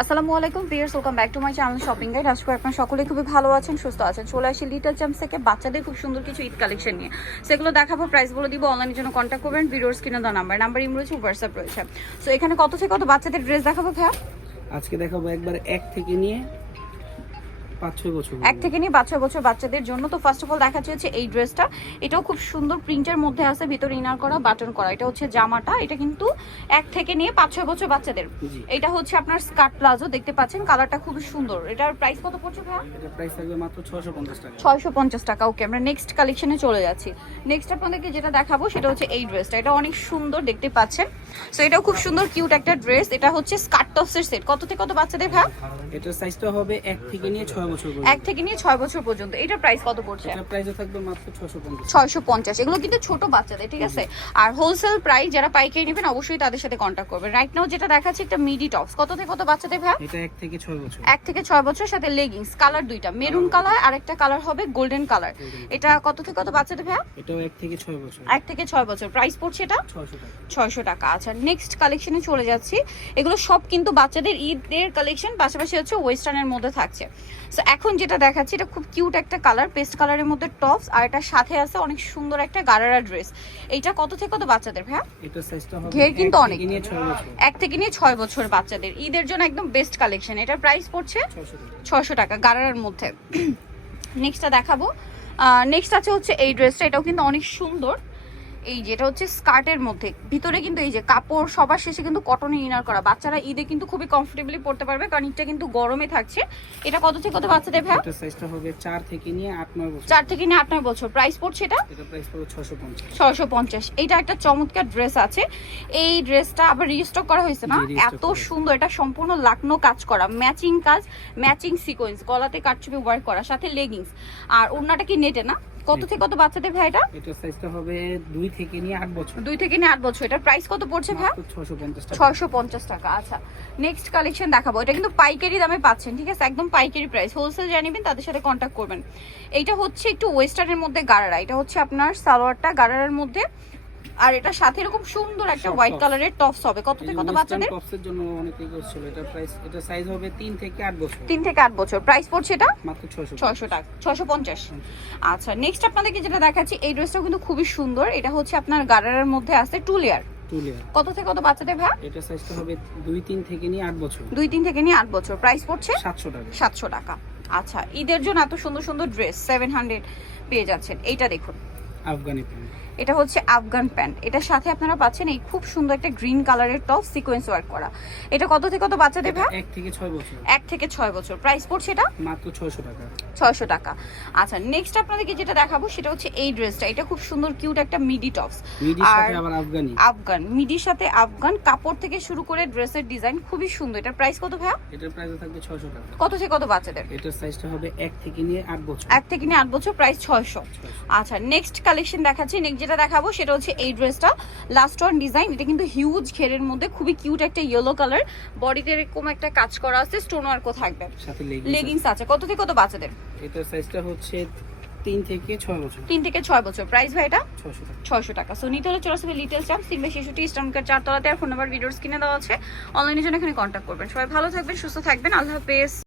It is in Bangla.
আসসালামু আলাইকুম viewers, welcome back to my channel shopping guide. আশা করি আপনারা সকলেই খুবই ভালো আছেন, সুস্থ আছেন। চলে আসি লিটল চ্যাম্পস থেকে বাচ্চাদের খুব সুন্দর কিছু ঈদ কালেকশন নিয়ে। সেগুলো দেখাবো, প্রাইস বলে দিব। অনলাইনের জন্য কন্ট্যাক্ট করবেন, ভিডিওর স্ক্রিনে দেওয়া নাম্বার ইম রয়েছে, হোয়াটসঅ্যাপ রয়েছে। সো এখানে কত থেকে কত বাচ্চাদের ড্রেস দেখাবো ভাইয়া? আজকে দেখাবো একবার 1 থেকে নিয়ে 5-6 বছর, 1 থেকে নিয়ে 5-6 বছর বাচ্চাদের জন্য। তো ফার্স্ট অফ অল দেখাচ্ছি হচ্ছে এই ড্রেসটা। এটাও খুব সুন্দর প্রিন্টের মধ্যে আছে, ভিতরে ইনার করা, বাটন করা। এটা হচ্ছে জামাটা, এটা কিন্তু 1 থেকে নিয়ে 5-6 বছর বাচ্চাদের। এটা হচ্ছে আপনার স্কার্ট প্লাজো, দেখতে পাচ্ছেন কালারটা খুব সুন্দর। এটার প্রাইস কত পড়ছে ভাইয়া? এটা প্রাইস থাকবে মাত্র 650 টাকা। 650 টাকা। ওকে, আমরা নেক্সট কালেকশনে চলে যাচ্ছি। নেক্সট আপনাদেরকে যেটা দেখাবো সেটা হচ্ছে এই ড্রেসটা। এটা অনেক সুন্দর, দেখতে পাচ্ছেন। সো এটাও খুব সুন্দর কিউট একটা ড্রেস। এটা হচ্ছে স্কার্ট টপসের সেট। কত থেকে কত বাচ্চাদের ভাইয়া? এটার সাইজটা হবে 1 থেকে নিয়ে 6 বছর পর্যন্ত। 1 থেকে নিয়ে 6 বছর পর্যন্ত। এটার প্রাইস কত পড়ছে? এটা প্রাইসও থাকবে মাত্র 650। 650। এগুলো কিন্তু ছোট বাচ্চাদের, ঠিক আছে। আর হোলসেল প্রাইস যারা পাইকারি নেবেন অবশ্যই তাদের সাথে কন্ট্যাক্ট করবেন। রাইট নাও যেটা দেখাচ্ছি একটা মিডি টপস। কত থেকে কত বাচ্চাদের ভাইয়া? এটা 1 থেকে 6 বছর। 1 থেকে 6 বছর, সাথে লেগিংস। কালার দুইটা, মেরুন কালার আর একটা কালার হবে গোল্ডেন কালার। এটা কত থেকে কত বাচ্চাদের ভাইয়া? এটাও 1 থেকে 6 বছর। 1 থেকে 6 বছর। প্রাইস পড়ছে এটা 600 টাকা। 600 টাকা। আচ্ছা, নেক্সট কালেকশনে চলে যাচ্ছি। এগুলো সব কিন্তু বাচ্চাদের ঈদের কালেকশন, পাশাপাশি হচ্ছে ওয়েস্টার্নের মধ্যে থাকছে। সো এখন যেটা দেখাচ্ছি এটা খুব কিউট একটা কালার, পেস্ট কালারের মধ্যে টপস, আর এটার সাথে আছে অনেক সুন্দর একটা গারারা ড্রেস। এইটা কত থেকে কত বাচ্চাদের ভাইয়া? এটার সাইজটা হবে ঘের কিন্তু অনেক। 1 থেকে নিয়ে 6 বছর। 1 থেকে নিয়ে 6 বছর বাচ্চাদের ঈদের জন্য একদম বেস্ট কালেকশন। এটার প্রাইস পড়ছে 600 টাকা। 600 টাকা গারারার মধ্যে। নেক্সটটা দেখাবো। নেক্সট আছে হচ্ছে এই ড্রেসটা। এটাও কিন্তু অনেক সুন্দর। এই যেটা হচ্ছে স্কার্টের মধ্যে, ভিতরে কিন্তু এই যে কাপড় সবার শেষে কিন্তু কটনে ইনার করা। বাচ্চারা ঈদে কিন্তু খুবই কমফোর্টেবলি পড়তে পারবে, কারণ এটা কিন্তু গরমে থাকছে। এটা কত থেকে কত বাচ্চাদের ভাই? এটার সাইজটা হবে 4 থেকে নিয়ে 8-9 বছর। 4 থেকে নিয়ে 8-9 বছর। প্রাইস পড়ছে এটা এটা প্রাইস পড়বে 650। 650। এটা একটা চমৎকার ড্রেস আছে। এই ড্রেসটা আবার রিস্টক করা হয়েছে না? এত সুন্দর। এটা সম্পূর্ণ লাকনো কাজ করা, ম্যাচিং কাজ, ম্যাচিং সিকোয়েন্স, গলাতে কাটছবি ওয়ার্ক করা, সাথে লেগিংস। আর ওড়নাটা কি নেটে না? কত থেকে কত বাচ্চাদের ভাই এটা? এটার সাইজটা হবে 2 থেকে নিয়ে 8 বছর। 2 থেকে নিয়ে 8 বছর। এটার প্রাইস কত পড়ছে ভাই? 650 টাকা। 650 টাকা। আচ্ছা, নেক্সট কালেকশন দেখাবো। এটা কিন্তু পাইকারি দামে পাচ্ছেন, ঠিক আছে, একদম পাইকারি প্রাইস। হোলসেল জানিবেন তাদের সাথে কন্ট্যাক্ট করবেন। এইটা হচ্ছে একটু ওয়েস্টার্নের মধ্যে গারারা। এটা হচ্ছে আপনার সালোয়ারটা গারারার মধ্যে, আর এটা সাথে এরকম সুন্দর একটা হোয়াইট কালারের টপস হবে। কত থেকে কত বাচ্চাদের? টপসের জন্য অনেকেই করছিল। এটা প্রাইস, এটা সাইজ হবে 3 থেকে 8 বছর। 3 থেকে 8 বছর। প্রাইস পড়ছে এটা মাত্র 600 টাকা। 650। আচ্ছা, নেক্সট আপনাদেরকে যেটা দেখাচ্ছি এই ড্রেসটাও কিন্তু খুবই সুন্দর। এটা হচ্ছে আপনার গারারার মধ্যে আছে 2 লেয়ার। কত থেকে কত বাচ্চাদের ভাই? এটা সাইজটা হবে 2-3 থেকে নিয়ে 8 বছর। 2-3 থেকে নিয়ে 8 বছর। প্রাইস পড়ছে 700 টাকা। 700 টাকা। আচ্ছা, ঈদের জন্য এত সুন্দর সুন্দর ড্রেস 700 পেয়ে যাচ্ছেন। এইটা দেখুন, আফগানি প্যান্ট। এটা হচ্ছে আফগান প্যান্ট। এটার সাথে আপনারা পাচ্ছেন এই খুব সুন্দর একটা গ্রিন কালারের টপ, সিকোয়েন্স ওয়ার্ক করা। এটা কত থেকে কত বাচ্চাদের ভাই? 1 থেকে 6 বছর। 1 থেকে 6 বছর। প্রাইস পড়ছে এটা মাত্র 600 টাকা। 600 টাকা। আচ্ছা, নেক্সট আপনাদেরকে যেটা দেখাবো সেটা হচ্ছে এই ড্রেসটা। এটা খুব সুন্দর কিউট একটা মিডি টপস, মিডির সাথে আবার আফগানি। আফগান মিডির সাথে আফগান, কাপড় থেকে শুরু করে ড্রেসের ডিজাইন খুবই সুন্দর। এটার প্রাইস কত ভাই? এটার প্রাইস থাকবে 600 টাকা। কত থেকে কত বাচ্চাদের? এটার সাইজটা হবে 1 থেকে নিয়ে 8 বছর। 1 থেকে নিয়ে 8 বছর। প্রাইস 600। আচ্ছা, নেক্সট কালেকশন দেখাচ্ছি। নেক্সট যেটা দেখাবো সেটা হচ্ছে এই ড্রেসটা, লাস্ট ওয়ান ডিজাইন। এটা কিন্তু হিউজ ঘেরের মধ্যে, খুবই কিউট একটা ইয়েলো কালার, বডিতে এরকম একটা কাজ করা আছে, স্টোন ওয়ার্কও থাকবে, সাথে লেগিংস আছে। কত থেকে কত বাচ্চাদের? এটার সাইজটা হচ্ছে 3 থেকে 6 বছর। 3 থেকে 6 বছর। প্রাইস ভাই এটা 600 টাকা। 600 টাকা। সো নিতে হলে চলে আসবে লিটল চ্যাম্পস, 3/66 ইস্টার্নকার 4 তলাতে। আর ফোন নাম্বার ভিডিওর স্ক্রিনে দেওয়া আছে। অনলাইনের জন্য এখানে কন্ট্যাক্ট করবেন। সবাই ভালো থাকবেন, সুস্থ থাকবেন। আল্লাহ হাফেজ।